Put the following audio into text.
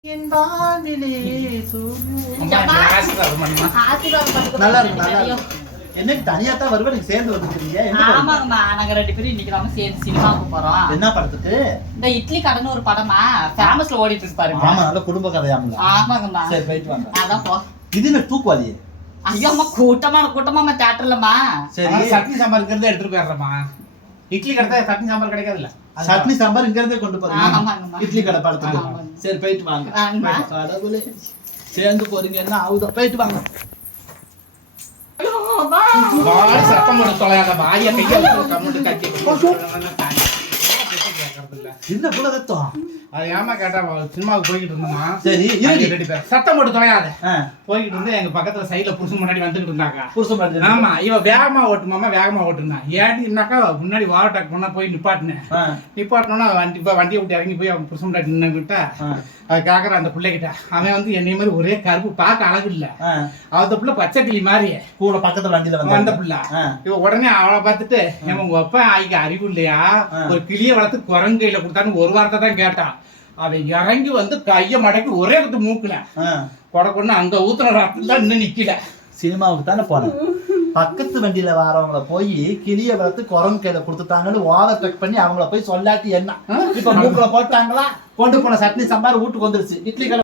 என்னைக்கு தனியா தான் வருவேன், நீங்க சேர்ந்து வந்துருக்கீங்க. ஆமாங்கம்மா, நாங்க 2 பேரும் இன்னைக்கு நாம சேர்ந்து சினிமாவுக்கு போறோம். என்ன படத்துக்கு? இந்த இட்லி கடைன்னு ஒரு படமா ஃபேமஸ்ல ஓடிட்டு இருக்கு பாருங்க. ஆமா, நல்ல குடும்ப கதையாமல. ஆமாங்கம்மா. சரி, போயிட்டு வாங்க. அதான் போ. இது என்ன தூக்குவாளியே? ஐயோம்மா, கூட்டமா தியேட்டர்லம்மா. சரி, சட்னி சாம்பார் இங்க இருந்து எடுத்துட்டு போயிடுறேம்மா. இட்லி கடை சட்னி சாம்பார் கிடைக்காதுல்ல? சட்னி சாம்பார் இங்க இருந்தே கொண்டு போறீங்க. ஆமாங்கம்மா. இட்லி கடை படத்துக்கு. சரி, போயிட்டு வாங்க. கடவுளே, சேர்ந்து போறீங்க, என்ன ஆகுதோ? போயிட்டு வாங்க. வாய் சத்தம் போட்டு தொலையாத, வாயை கையை கம்முட்டு கட்டி என்ன புள்ள ரத்தம்? அது ஏமா கேட்டா, சினிமாவுக்கு போய்கிட்டு இருந்தோமா? சரி, சத்தம் போட்டு தொலையாத. போய்கிட்டு இருந்து எங்க பக்கத்துல சைடுல புருஷன் முன்னாடி வந்துட்டு இருந்தாங்க. புருஷன் ஆமா, இவ வேகமா ஓட்டுருந்தான். ஏன்னாக்கா முன்னாடி வாரட்டாக்கு முன்னா போய் நிப்பாட்டினோன்னா வண்டியை விட்டு இறங்கி போய் அவன் புருஷன் முன்னாடி நின்னுக்கிட்டா அது கேக்குற அந்த பிள்ளைகிட்ட, அவன் வந்து என்னைய மாதிரி ஒரே கருப்பு, பார்க்க அழகு இல்ல. அந்த புள்ள பச்சை கிளி மாதிரி கூட பக்கத்துல வண்டியில வந்த புள்ள. இவ உடனே அவளை பார்த்துட்டு, உங்க அப்பா ஆய்க்கு அறிவு இல்லையா, ஒரு கிளியை வளர்த்து குரங்கு கையில கொடுத்தான்னு ஒரு வார்த்தை தான் கேட்டான். அவன் இறங்கி வந்து கைய மடக்கி ஒரே இடத்து மூக்கல கொடக்கொன்னு அங்க ஊத்துன ராத்துல இன்னும் நிக்கல. சினிமாவுக்கு தானே போனேன், பக்கத்து வண்டியில வரவங்கள போய் கிளிய வளர்த்து குரங்கு கையில கொடுத்துட்டாங்கன்னு ஓவர் டெக் பண்ணி அவங்கள போய் சொல்லாட்டி என்ன இப்ப மூக்குல போட்டாங்களா, கொண்டு போன சட்னி சாம்பார் வீட்டுக்கு வந்துருச்சு. இட்லி கடை